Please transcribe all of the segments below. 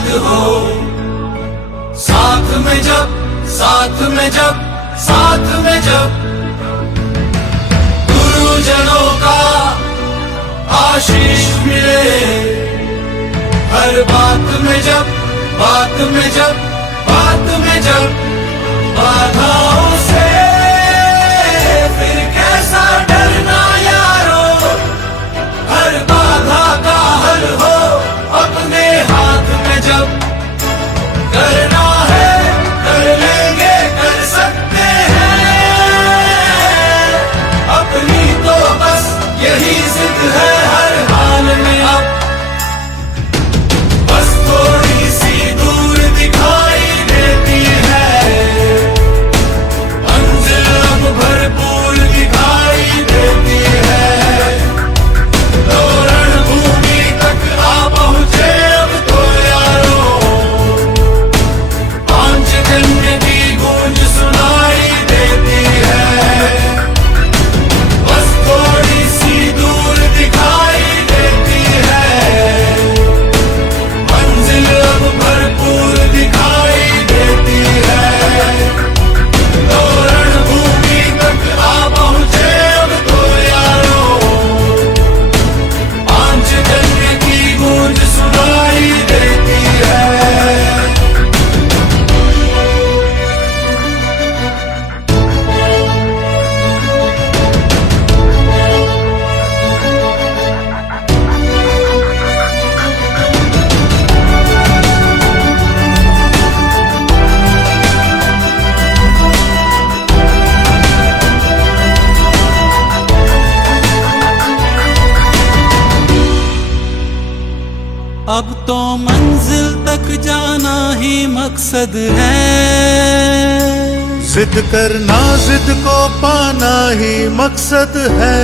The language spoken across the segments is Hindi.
आशीर्वाद हो। साथ में जब, साथ में जब, साथ में जब गुरुजनों का आशीष मिले, हर बात में जब, बात में जब, बात में जब बाधाओं से फिर कैसा डरना यारो, हर बाधा का हल हो अपने हाथ में जब करना है कर लेंगे, कर सकते हैं, अपनी तो बस यही जिद है हर हाल में अब। बस थोड़ी सी दूर दिखाई देती है मंजिल, अब भरपूर दिखाई देती है, तो रणभूमि तक आ पहुंचे अब तो यारो, पांचजन्य की गूंज सुनाई देती है। बस थोड़ी सी दूर दिखाई देती है मंजिल, अब भरपूर दिखाई देती है, तो रणभूमि तक आ पहुंचे अब तो यारो, पांचजन्य की गूंज सुनाई देती है। अब तो मंजिल तक जाना ही मकसद है, जिद करना जिद को पाना ही मकसद है।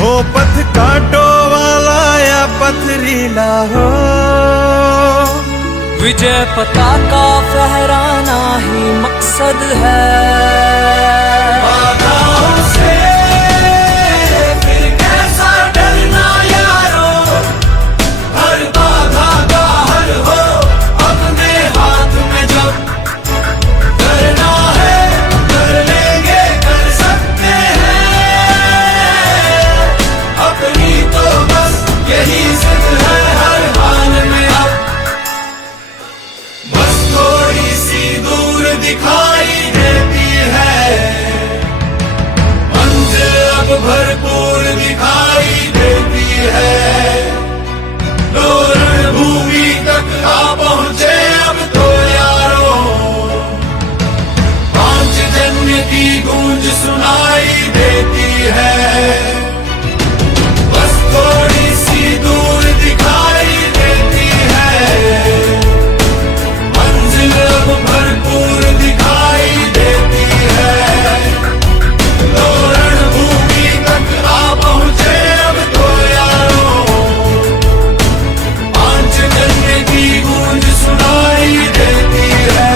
हो पथ कांटो वाला या पथरीला हो, विजय पताका फहराना ही मकसद है। बाधाओं से फिर कैसा डरना यारो, हर बाधा का हल हो अपने हाथ में जब करना है कर लेंगे, कर सकते हैं, अपनी तो बस यही जिद है हर हाल में अब। बस थोड़ी सी दूर दिखाई देती है मंजिल, अब भरपूर दिखाई देती है, तो रणभूमि तक आ पहुंचे अब तो यारो, पांचजन्य की गूंज सुनाई देती है। बस थोड़ी सी दूर दिखाई देती है मंजिल, अब भरपूर दिखाई देती है, तो रणभूमि तक आ पहुंचे अब तो यारो, पांचजन्य की गूंज सुनाई देती है।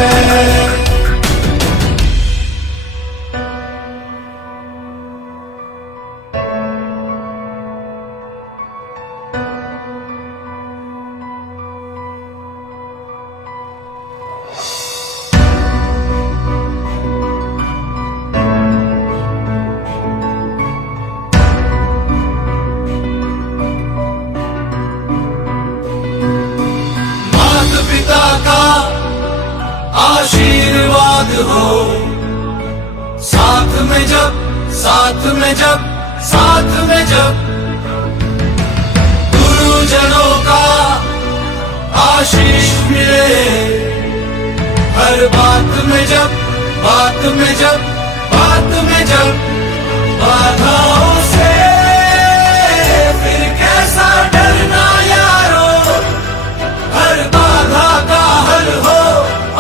माता पिता का आशीर्वाद हो। साथ में जब, साथ में जब, साथ में जब गुरुजनों का आशीष मिले, हर बात में जब, बात में जब, बात में जब बाधाओं से फिर कैसा डरना यारो, हर बाधा का हल हो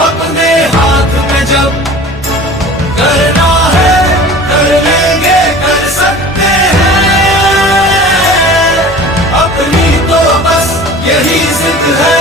अपने हाथ में जब करना है कर लेंगे, कर सकते हैं, अपनी तो बस यही जिद है